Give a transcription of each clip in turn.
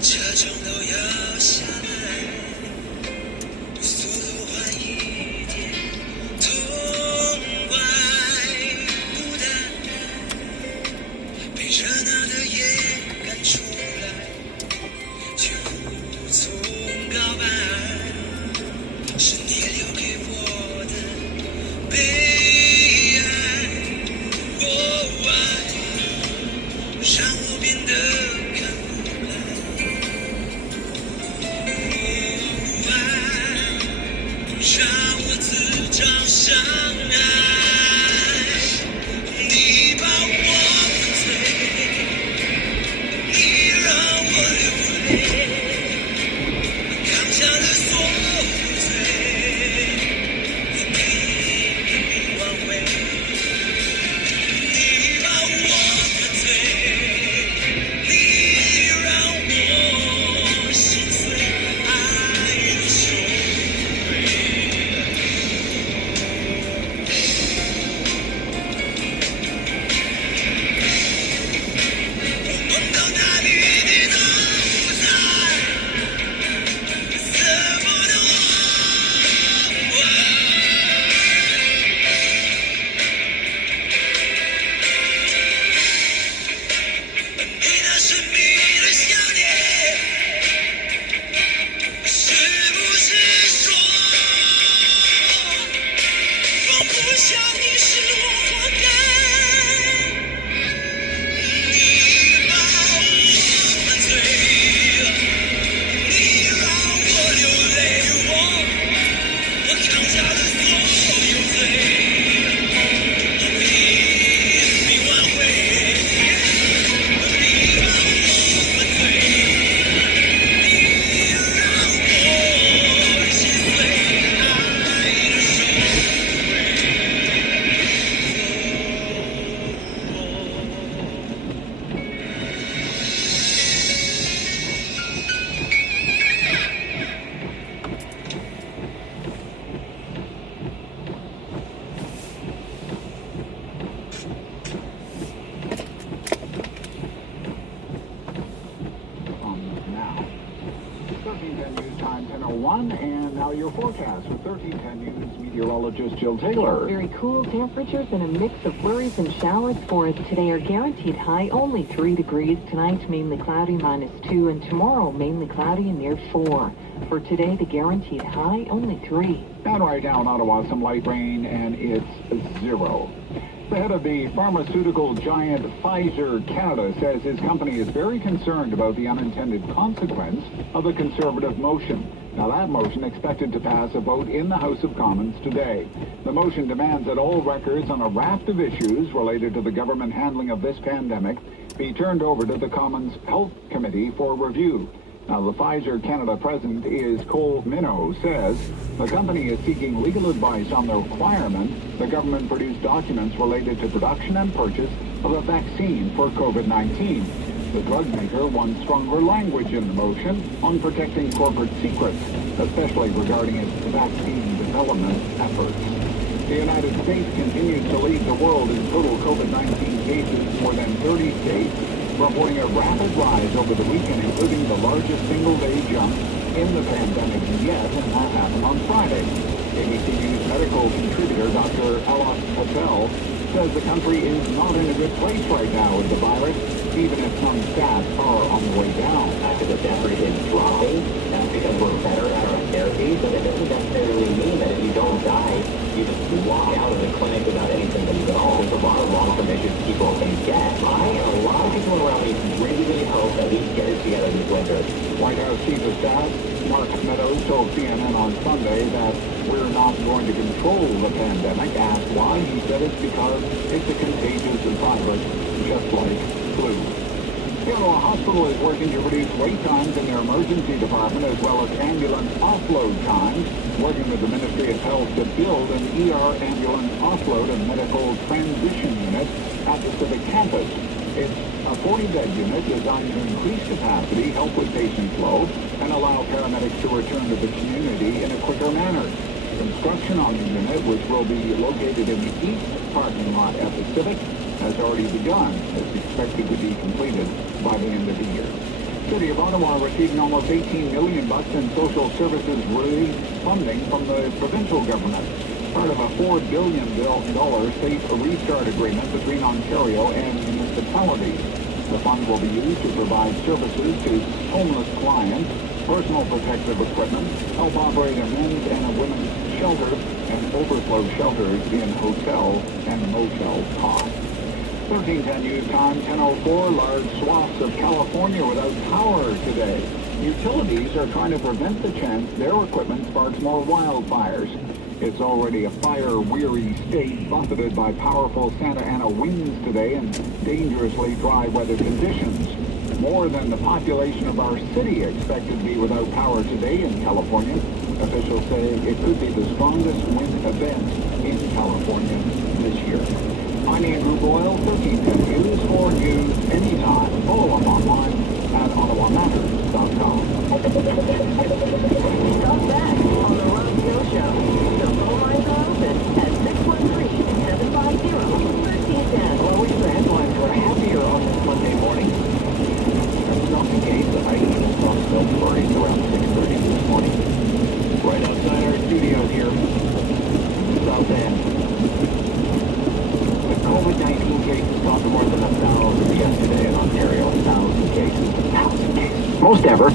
车钟都要下来，速度快一点，痛快不单被热闹的夜赶出来，却无从告白，是你留给我的悲哀。哦，爱让我变得看不来。哦，爱让我自找伤害。你把我灌醉，你让我流泪，扛下了所有罪，我拼命挽回。你把我灌醉，你让我心碎，爱的羞愧。我梦到那里你都不在，舍不得我。你那神秘的笑脸，是不是说放不下你是我活该？你把我灌醉，你让我流泪，我扛下了所有罪，我拼命挽回。你把我灌醉，你让我心碎，爱的羞Now, 1310 News Time 10:01, and now your forecast with 1310 News meteorologist Jill Taylor. Very cool temperatures and a mix of flurries and showers for us today. Our guaranteed high only 3 degrees. Tonight mainly cloudy -2, and tomorrow mainly cloudy and near 4. For today, the guaranteed high only 3. And right now in Ottawa, some light rain, and it's 0. The head of the pharmaceutical giant Pfizer Canada says his company is very concerned about the unintended consequence of the Conservative motion. Now, that motion expected to pass a vote in the House of Commons today. The motion demands that all records on a raft of issues related to the government handling of this pandemic be turned over to the Commons Health Committee for review. Now, the Pfizer Canada president is Cole Minnow, says the company is seeking legal advice on the requirement the government produce documents related to production and purchase of a vaccine for COVID-19. The drug maker wants stronger language in the motion on protecting corporate secrets, especially regarding its vaccine development efforts. The United States continues to lead the world in total COVID-19 cases, more than 30 states reporting a rapid rise over the weekend, including the largest single-day jump in the pandemic yet, and that happened on Friday. ABC News medical contributor Dr. Alok Patel says the country is not in a good place right now with the virus, even if some stats are on the way down. The death rate is dropping. That's because we're better at our therapies, but it doesn't necessarily mean that if you don't die, you just walk out of the clinic without any symptoms at all. There's a lot of long-term issues people can get. I and a lot of people around me really hope that we can get it together this winter. White House Chief of Staff Mark Meadows told CNN on Sunday that we're not going to control the pandemic. Asked why, he said it's because it's a contagious virus, just like flu. The Ottawa Hospital is working to reduce wait times in their emergency department as well as ambulance offload times, working with the Ministry of Health to build an ER ambulance offload and medical transition unit at the Civic Campus. It's a 40-bed unit designed to increase capacity, help with patient flow, and allow paramedics to return to the community in a quicker manner. Construction on the unit, which will be located in the east parking lot at the Civic, has already begun. It's expected to be completed by the end of the year. City of Ottawa receiving almost $18 million in social services relief funding from the provincial government, part of a $4 billion state restart agreement between Ontario and municipalities. The funds will be used to provide services to homeless clients, personal protective equipment, help operate a men's and a women's shelter, and overflow shelters in hotel and motel costs. 1310 News Time, 10:04. Large swaths of California without power today. Utilities are trying to prevent the chance their equipment sparks more wildfires. It's already a fire-weary state, buffeted by powerful Santa Ana winds today and dangerously dry weather conditions. More than the population of our city expected to be without power today in California. Officials say it could be the strongest wind event in California this year. I'm Andrew Boyle, 1310 News, for news anytime. Follow us online at ottawamatters.com. Stop back on the Road Show Show. The phone lines are open at 613-750-1310. Well, we have headlines were happier on this Monday morning. That's not the case. The high even saw still flurries around 6:30 this morning. Right outside our studio here, South End. The COVID-19 cases dropped more than 1,000 yesterday in Ontario. 1,000 cases. 1,000 cases. Most ever.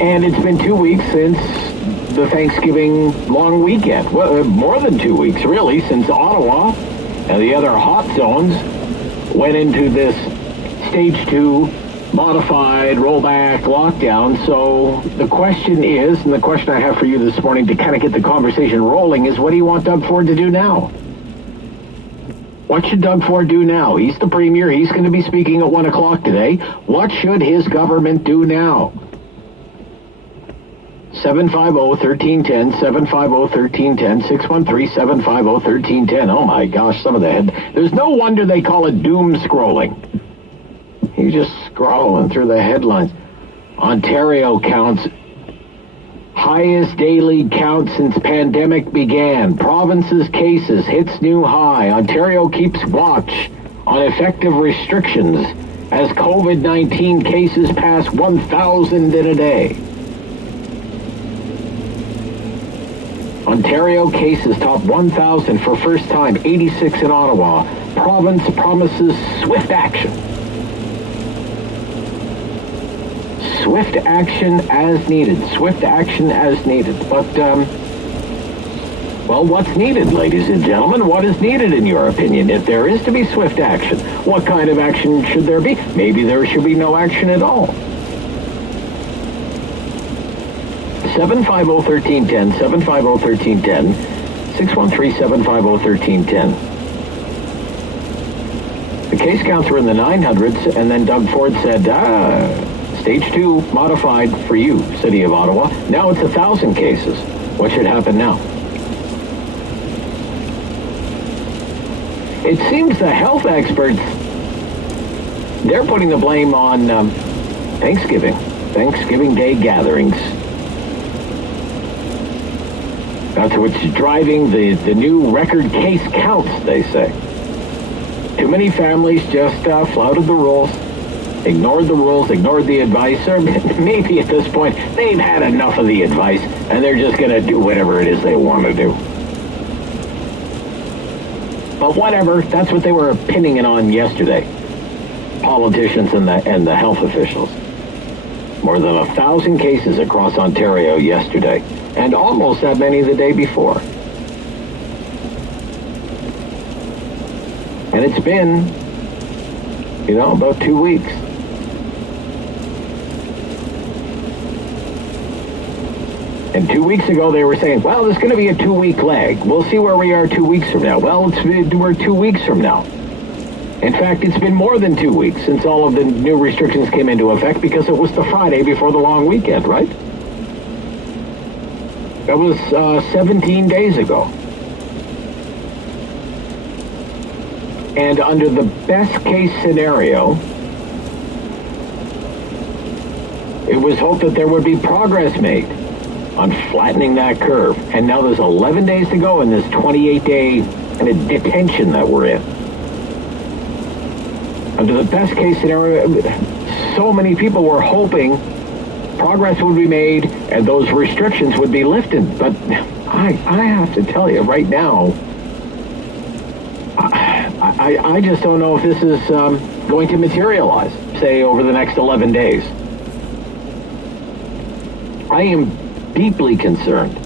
And it's been 2 weeks since the Thanksgiving long weekend. Well, more than 2 weeks, really, since Ottawa and the other hot zones went into this stage 2 modified rollback lockdown. So the question is, and the question I have for you this morning to kind of get the conversation rolling is, what do you want Doug Ford to do now? What should Doug Ford do now? He's the premier. He's going to be speaking at 1 o'clock today. What should his government do now? 750-1310, 750-1310, 613-750-1310. Oh my gosh, some of the head. There's no wonder they call it doom scrolling. He's just scrolling through the headlines. Ontario counts highest daily count since pandemic began. Province's cases hits new high. Ontario keeps watch on effective restrictions as COVID-19 cases pass 1,000 in a day. Ontario cases top 1,000 for first time, 86 in Ottawa. Province promises swift action. Swift action as needed. Swift action as needed. But, well, what's needed, ladies and gentlemen? What is needed, in your opinion? If there is to be swift action, what kind of action should there be? Maybe there should be no action at all. 750-1310, 750-1310, 613-750-1310. The case counts were in the 900s, and then Doug Ford said, Stage 2 modified for you, City of Ottawa. Now it's 1,000 cases. What should happen now? It seems the health experts, they're putting the blame on Thanksgiving Day gatherings. That's what's driving the new record case counts, they say. Too many families just flouted the rules. Ignored the rules, ignored the advice, or maybe at this point they've had enough of the advice and they're just going to do whatever it is they want to do. But whatever, that's what they were pinning it on yesterday. Politicians and the health officials. More than 1,000 cases across Ontario yesterday, and almost that many the day before. And it's been, about 2 weeks. And 2 weeks ago, they were saying, well, there's going to be a 2-week lag. We'll see where we are 2 weeks from now. Well, we're 2 weeks from now. In fact, it's been more than 2 weeks since all of the new restrictions came into effect because it was the Friday before the long weekend, right? That was 17 days ago. And under the best case scenario, it was hoped that there would be progress made on flattening that curve. And now there's 11 days to go in this 28-day kind of detention that we're in. Under the best case scenario, so many people were hoping progress would be made and those restrictions would be lifted. But I have to tell you right now, I just don't know if this is going to materialize, say, over the next 11 days. I am deeply concerned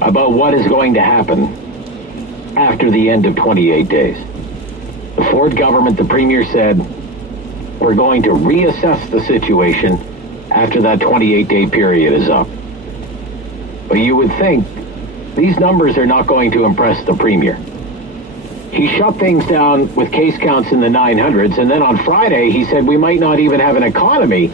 about what is going to happen after the end of 28 days. The Ford government, the Premier said, we're going to reassess the situation after that 28-day period is up. But you would think these numbers are not going to impress the Premier. He shut things down with case counts in the 900s, and then on Friday he said we might not even have an economy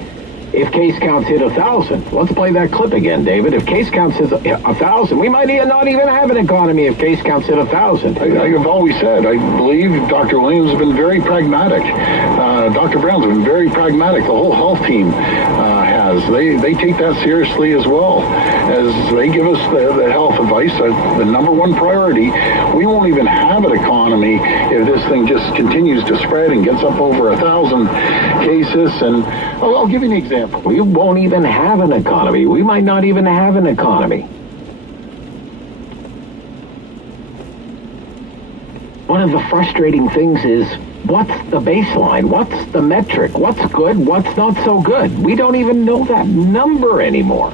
if case counts hit 1,000. Let's play that clip again, David. If case counts hit 1,000, we might not even have an economy if case counts hit 1,000. I've always said, I believe Dr. Williams has been very pragmatic. Dr. Brown's been very pragmatic. The whole health team has. They take that seriously as well. As they give us the health advice, the number one priority, we won't even have an economy if this thing just continues to spread and gets up over 1,000 cases. And I'll give you an example. We won't even have an economy. We might not even have an economy. One of the frustrating things is, what's the baseline? What's the metric? What's good? What's not so good? We don't even know that number anymore.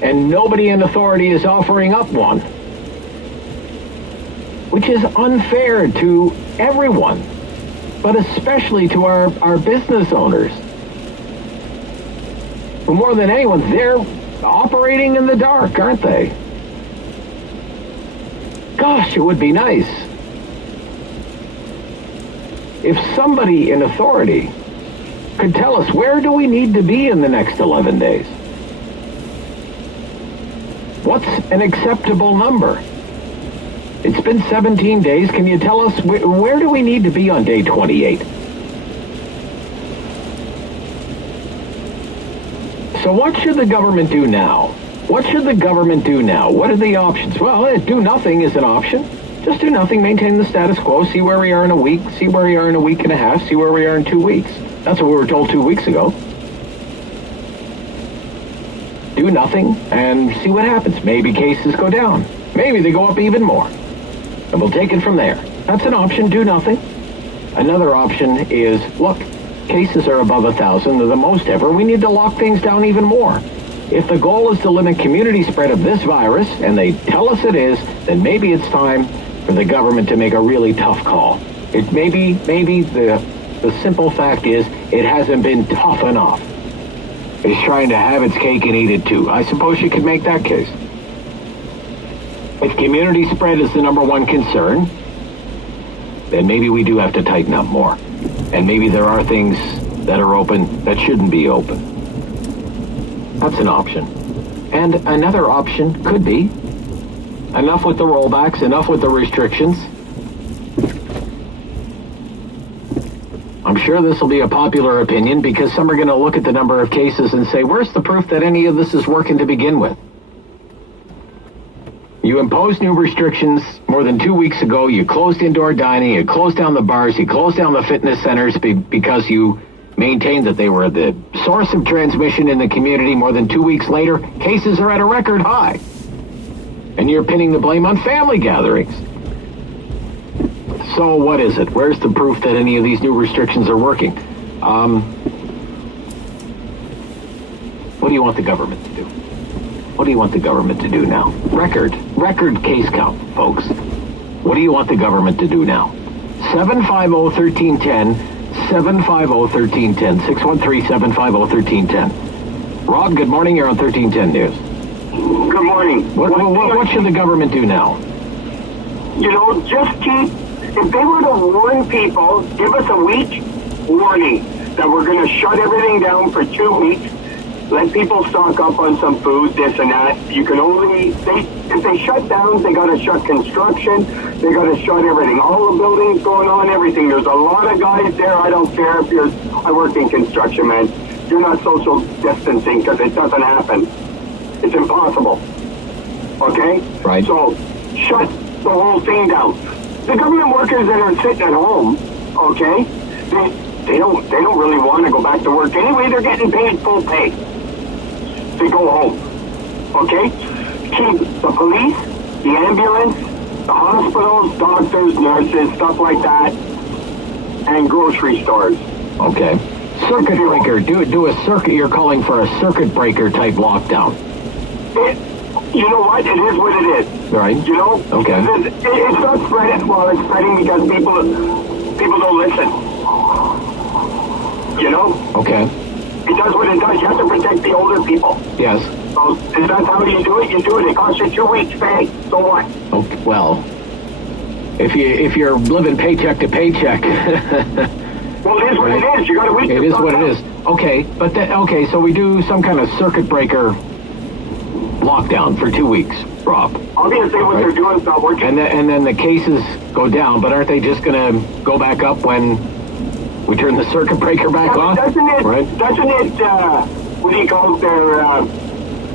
And nobody in authority is offering up one, which is unfair to everyone, but especially to our business owners. But more than anyone, they're operating in the dark, aren't they? Gosh, it would be nice if somebody in authority could tell us, where do we need to be in the next 11 days? What's an acceptable number? It's been 17 days. Can you tell us where do we need to be on day 28? So what should the government do now? What should the government do now? What are the options? Well, do nothing is an option. Just do nothing, maintain the status quo, see where we are in a week, see where we are in a week and a half, see where we are in 2 weeks. That's what we were told 2 weeks ago. Do nothing and see what happens. Maybe cases go down. Maybe they go up even more. And we'll take it from there. That's an option, do nothing. Another option is, look, cases are above 1,000, they're the most ever. We need to lock things down even more. If the goal is to limit community spread of this virus, and they tell us it is, then maybe it's time for the government to make a really tough call. It maybe the simple fact is it hasn't been tough enough. It's trying to have its cake and eat it too. I suppose you could make that case. If community spread is the number one concern, then maybe we do have to tighten up more. And maybe there are things that are open that shouldn't be open. That's an option. And another option could be, enough with the rollbacks, enough with the restrictions. I'm sure this will be a popular opinion because some are going to look at the number of cases and say, where's the proof that any of this is working to begin with? You imposed new restrictions more than 2 weeks ago. You closed indoor dining. You closed down the bars. You closed down the fitness centers because you maintained that they were the source of transmission in the community. More than 2 weeks later, cases are at a record high. And you're pinning the blame on family gatherings. So what is it? Where's the proof that any of these new restrictions are working? What do you want the government to do? What do you want the government to do now? Record case count, folks. What do you want the government to do now? 750-1310, 750-1310, 613-750-1310. Rob, good morning. You're on 1310 News. Good morning. What should the government do now? You know, just keep, if they were to warn people, give us a week warning that we're going to shut everything down for 2 weeks, let people stock up on some food, this and that. You can only, if they shut down, they got to shut construction, they got to shut everything. All the buildings going on, everything. There's a lot of guys there. I don't care if I work in construction, man. You're not social distancing because it doesn't happen. It's impossible. Okay? Right. So, shut the whole thing down. The government workers that are sitting at home, okay, They don't really want to go back to work anyway. They're getting paid full pay to go home. Okay? Keep the police, the ambulance, the hospitals, doctors, nurses, stuff like that, and grocery stores. Okay. Circuit breaker. Do a circuit. You're calling for a circuit breaker type lockdown. You know what? It is what it is. Right. You know? Okay. It's not spreading. Well, it's spreading because people don't listen. You know? Okay. It does what it does. You have to protect the older people. Yes. So if that's how you do it, you do it. It costs you 2 weeks pay. So what? Okay. Well, if you're living paycheck to paycheck. Well, it is what it is. You got a week. It is what it is. Okay, but so we do some kind of circuit breaker lockdown for 2 weeks, Rob. Obviously, what they're doing is not working. And then the cases go down, but aren't they just going to go back up when we turn the circuit breaker back on? Doesn't it? Right? Doesn't it? What do you call it?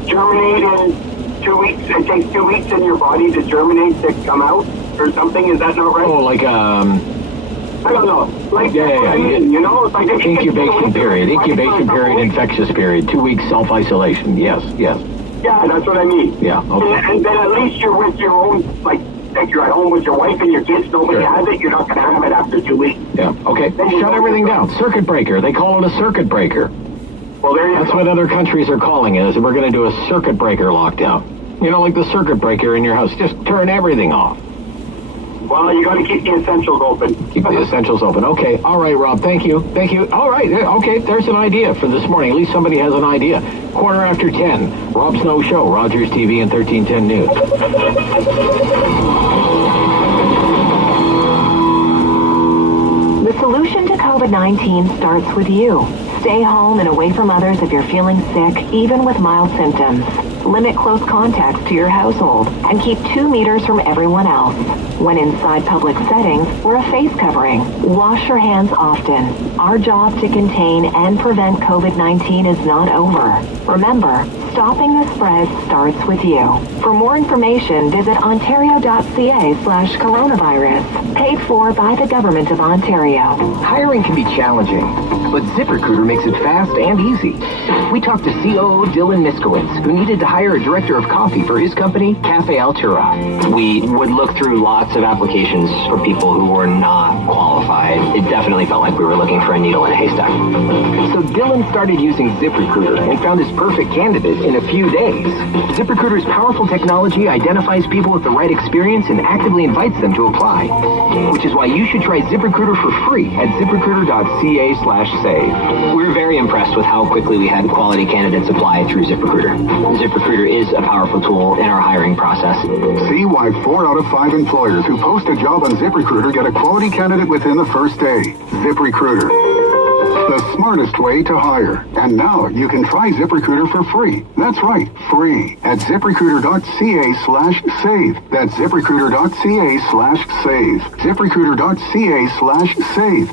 Germinate in 2 weeks. It takes 2 weeks in your body to germinate to come out or something. Is that not right? Oh, like I don't know. Like yeah. You know, it's like incubation period, infectious period, 2 weeks self-isolation. Yes. Yeah, that's what I mean. Yeah. Okay. And then at least you're with your own, like you're at home with your wife and your kids. Nobody has it. You're not going to have it after 2 weeks. Yeah. Okay. Shut everything down. Circuit breaker. They call it a circuit breaker. Well, there you go. That's what other countries are calling it. Is we're going to do a circuit breaker lockdown. You know, like the circuit breaker in your house. Just turn everything off. Well, you got to keep the essentials open. Keep the essentials open. Okay. All right, Rob. Thank you. All right. Okay. There's an idea for this morning. At least somebody has an idea. 10:15. Rob Snow Show. Rogers TV and 1310 News. The solution to COVID-19 starts with you. Stay home and away from others if you're feeling sick, even with mild symptoms. Limit close contacts to your household and keep 2 meters from everyone else. When inside public settings, wear a face covering. Wash your hands often. Our job to contain and prevent COVID-19 is not over. Remember, stopping the spread starts with you. For more information, visit ontario.ca/coronavirus. Paid for by the Government of Ontario. Hiring can be challenging, but ZipRecruiter makes it fast and easy. We talked to COO Dylan Miskowitz, who needed to hire a director of coffee for his company, Cafe Altura. We would look through lots of applications for people who were not qualified. It definitely felt like we were looking for a needle in a haystack. So Dylan started using ZipRecruiter and found his perfect candidate in a few days. ZipRecruiter's powerful technology identifies people with the right experience and actively invites them to apply. Which is why you should try ZipRecruiter for free at ZipRecruiter.ca/save. We were very impressed with how quickly we had quality candidates apply through ZipRecruiter. ZipRecruiter is a powerful tool in our hiring process. See why 4 out of 5 employers who post a job on ZipRecruiter get a quality candidate within the first day. ZipRecruiter. The smartest way to hire. And now you can try ZipRecruiter for free. That's right, free. At ZipRecruiter.ca/save. That's ZipRecruiter.ca/save. ZipRecruiter.ca/save.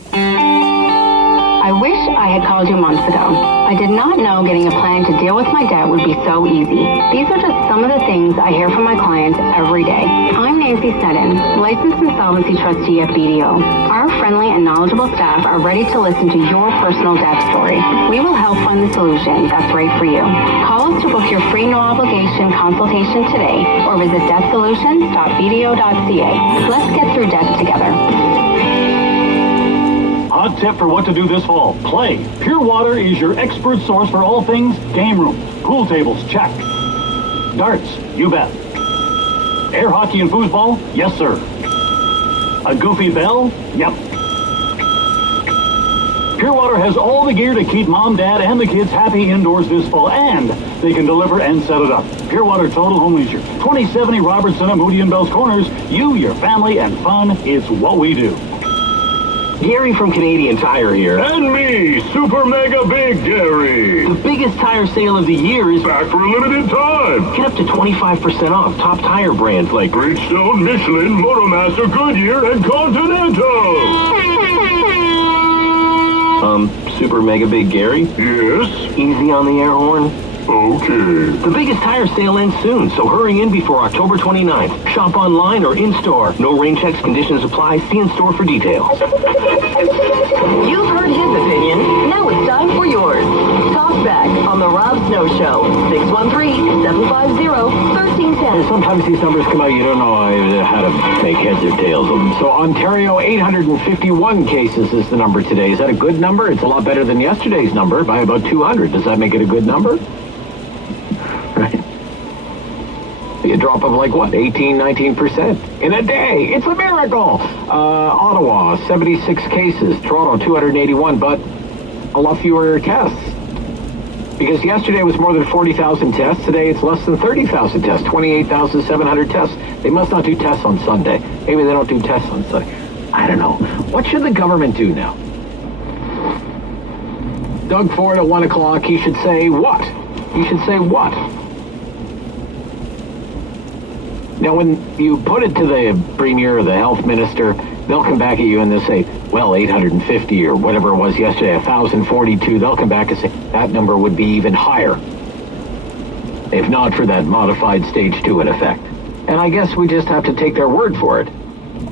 I wish I had called you months ago. I did not know getting a plan to deal with my debt would be so easy. These are just some of the things I hear from my clients every day. I'm Nancy Sneddon, licensed insolvency trustee at BDO. Our friendly and knowledgeable staff are ready to listen to your personal debt story. We will help find the solution that's right for you. Call us to book your free no-obligation consultation today or visit debtsolutions.bdo.ca. Let's get through debt together. Hot tip for what to do this fall. Play. Pure Water is your expert source for all things game room. Pool tables, check. Darts, you bet. Air hockey and foosball? Yes, sir. A goofy bell? Yep. Pure Water has all the gear to keep mom, dad, and the kids happy indoors this fall, and they can deliver and set it up. Pure Water Total Home Leisure. 2070 Robertson, Moody and Bells Corners. You, your family, and fun. It's what we do. Gary from Canadian Tire here. And me, Super Mega Big Gary. The biggest tire sale of the year is back for a limited time. Get up to 25% off top tire brands like Bridgestone, Michelin, Motomaster, Goodyear, and Continental. Super Mega Big Gary? Yes? Easy on the air horn. Okay. The biggest tire sale ends soon, so hurry in before October 29th. Shop online or in-store. No rain checks, conditions apply. See in store for details. You've heard his Snow Show. 613-750-1310. Sometimes these numbers come out, you don't know how to make heads or tails of them. So Ontario, 851 cases is the number today. Is that a good number? It's a lot better than yesterday's number by about 200. Does that make it a good number? Right. A drop of like what, 18-19% in a day. It's a miracle. Ottawa, 76 cases. Toronto, 281, but a lot fewer tests. Because yesterday was more than 40,000 tests. Today it's less than 30,000 tests. 28,700 tests. They must not do tests on Sunday. Maybe they don't do tests on Sunday. I don't know. What should the government do now? Doug Ford at 1 o'clock. He should say what? He should say what? Now, when you put it to the Premier or the Health Minister, they'll come back at you and they'll say, well, 850 or whatever it was yesterday, 1,042. They'll come back and say that number would be even higher if not for that modified stage 2 in effect. And I guess we just have to take their word for it.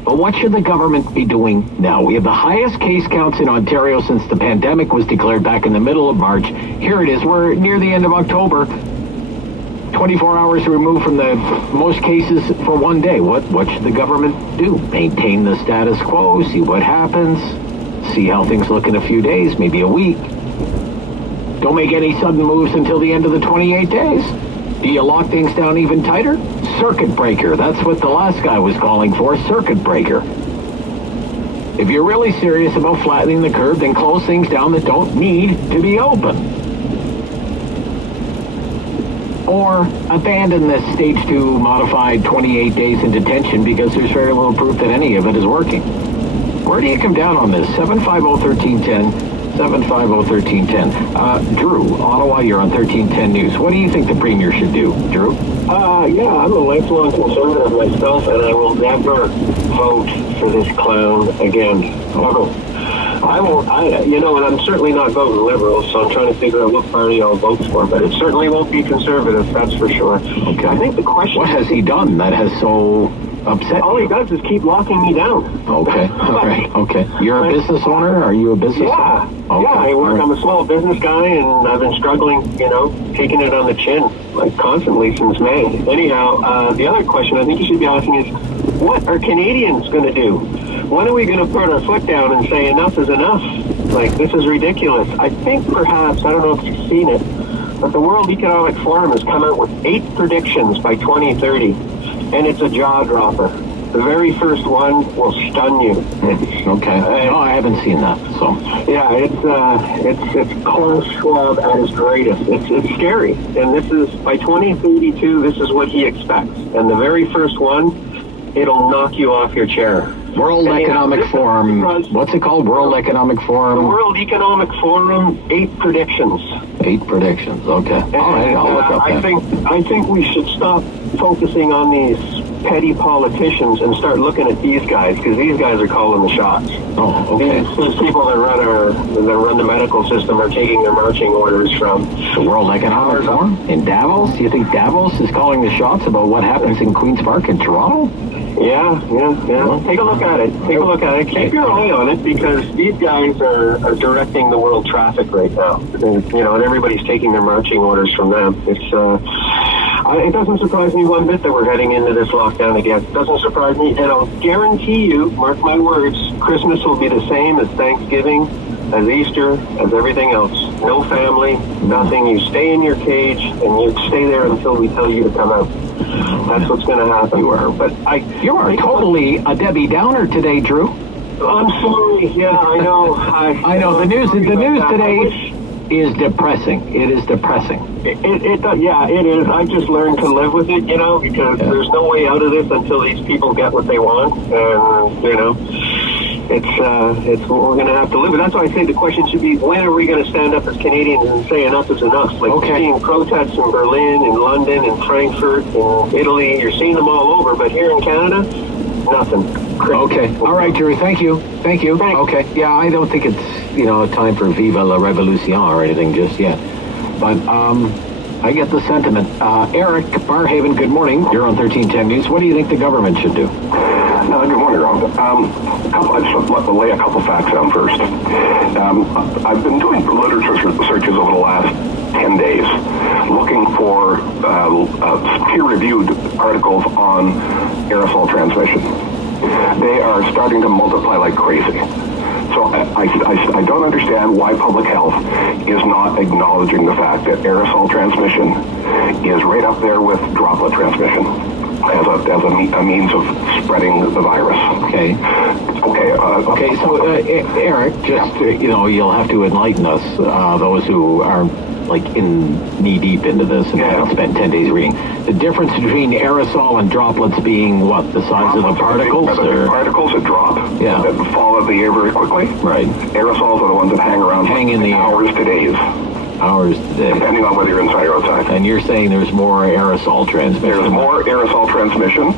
But what should the government be doing now? We have the highest case counts in Ontario since the pandemic was declared back in the middle of March. Here it is. We're near the end of October. 24 hours removed from the most cases for one day. What should the government do? Maintain the status quo, see what happens, see how things look in a few days, maybe a week. Don't make any sudden moves until the end of the 28 days. Do you lock things down even tighter? Circuit breaker. That's what the last guy was calling for, circuit breaker. If you're really serious about flattening the curve, then close things down that don't need to be open. Or abandon this stage 2 modified 28 days in detention because there's very little proof that any of it is working. Where do you come down on this? 750-1310, 750-1310. Drew, Ottawa, you're on 1310 News. What do you think the Premier should do, Drew? Yeah, I'm a lifelong conservative myself, and I will never vote for this clown again. Never. I won't, and I'm certainly not voting Liberal, so I'm trying to figure out what party I'll vote for, but it certainly won't be Conservative, that's for sure. Okay. I think the question... What has he done that has so upset All you? he does is keep locking me down. Okay, all right, okay. You're a business owner? Are you a business owner? Okay. Yeah, I'm a small business guy, and I've been struggling, taking it on the chin, like constantly since May. Anyhow, the other question I think you should be asking is, what are Canadians going to do? When are we going to put our foot down and say enough is enough? Like, this is ridiculous. I think perhaps, I don't know if you've seen it, but the World Economic Forum has come out with 8 predictions by 2030, and it's a jaw-dropper. The very first one will stun you. Okay. No, I haven't seen that, so... Yeah, it's Klaus Schwab at his greatest. It's scary. And this is, by 2032, this is what he expects. And the very first one, it'll knock you off your chair. World Economic Forum. What's it called? World Economic Forum? The World Economic Forum, 8 predictions. 8 predictions. Okay. All right, I'll look up that. I think we should stop focusing on these petty politicians and start looking at these guys, because these guys are calling the shots. Oh, okay. These people that run the medical system are taking their marching orders from the World Economic Forum in Davos. Do you think Davos is calling the shots about what happens in Queen's Park in Toronto? Yeah. Take a look at it. Keep your eye on it, because these guys are directing the world traffic right now. And everybody's taking their marching orders from them. It doesn't surprise me one bit that we're heading into this lockdown again. It doesn't surprise me, and I'll guarantee you, mark my words, Christmas will be the same as Thanksgiving, as Easter, as everything else. No family, nothing. You stay in your cage, and you stay there until we tell you to come out. That's what's going to happen. You are totally a Debbie Downer today, Drew. I'm sorry. Yeah, I know. I know. The news today is depressing. It is depressing. It is. I just learned to live with it, because there's no way out of this until these people get what they want, and it's what we're going to have to live with. That's why I say the question should be, when are we going to stand up as Canadians and say enough is enough? Like, you're seeing protests in Berlin, in London, in Frankfurt, in Italy. You're seeing them all over, but here in Canada, nothing. Okay. All right, Drew. Thank you. Thanks. Okay. Yeah, I don't think it's, time for Viva la Revolution or anything just yet. But I get the sentiment. Eric Barhaven, good morning. You're on 1310 News. What do you think the government should do? Good morning, Rob. I just want to lay a couple facts down first. I've been doing literature searches over the last 10 days. for peer-reviewed articles on aerosol transmission. They are starting to multiply like crazy. So I don't understand why public health is not acknowledging the fact that aerosol transmission is right up there with droplet transmission as a means of spreading the virus. Okay. Okay. So Eric, just you'll have to enlighten us, those who aren't like in knee deep into this and haven't spent 10 days reading. The difference between aerosol and droplets being what? The size of the particles? The particles that drop, that fall out of the air very quickly. Right. Aerosols are the ones that hang in the hours to days. Hours to days. Depending on whether you're inside or outside. And you're saying there's more aerosol transmission? There's more aerosol transmission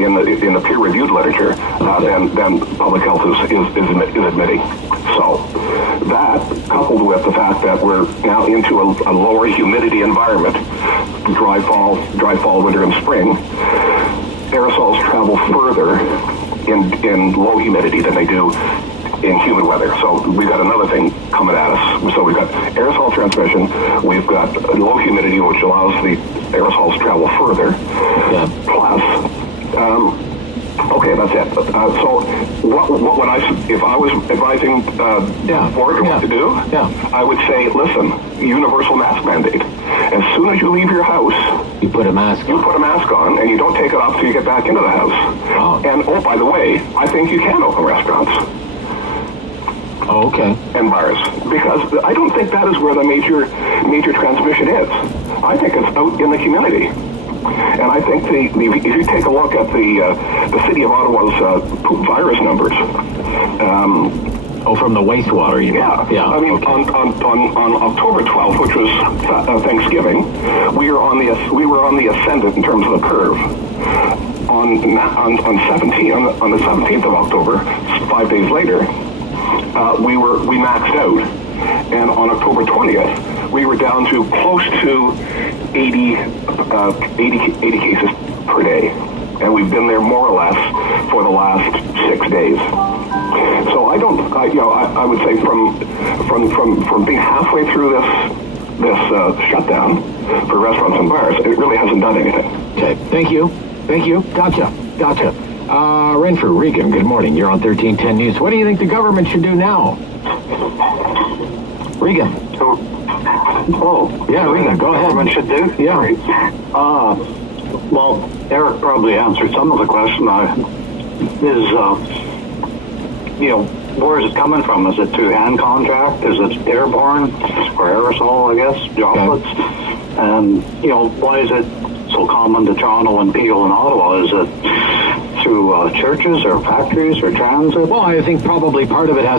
in the peer-reviewed literature than public health is admitting. So that, coupled with the fact that we're now into a lower humidity environment, dry fall, winter, and spring, aerosols travel further in low humidity than they do in humid weather. So we've got another thing coming at us. So we've got aerosol transmission, we've got low humidity, which allows the aerosols to travel further. Yeah. Plus, okay, that's it. So what would if I was advising the board what to do, I would say, listen, universal mask mandate. As soon as you leave your house, you put a mask on, and you don't take it off till you get back into the house. Oh. And by the way, I think you can open restaurants. Oh, okay. And bars, because I don't think that is where the major transmission is. I think it's out in the community. And I think if you take a look at the city of Ottawa's virus numbers. From the wastewater, you mean? Yeah. I mean, on October 12th, which was Thanksgiving, we were on the ascendant in terms of the curve. On the 17th of October, 5 days later, we maxed out, and on October 20th, we were down to close to 80 cases per day, and we've been there more or less for the last 6 days. So I would say from being halfway through this shutdown for restaurants and bars, it really hasn't done anything. Okay, thank you. Gotcha. Renfrew, Regan, good morning. You're on 1310 News. What do you think the government should do now? Regan. Regan, go ahead. Government should do? Yeah. Well, Eric probably answered some of the question. Where is it coming from? Is it through hand contact? Is it airborne or aerosol, I guess, droplets? Okay. And, why is it so common to Toronto and Peel and Ottawa? Is it through churches or factories or transit? Well, I think probably part of it has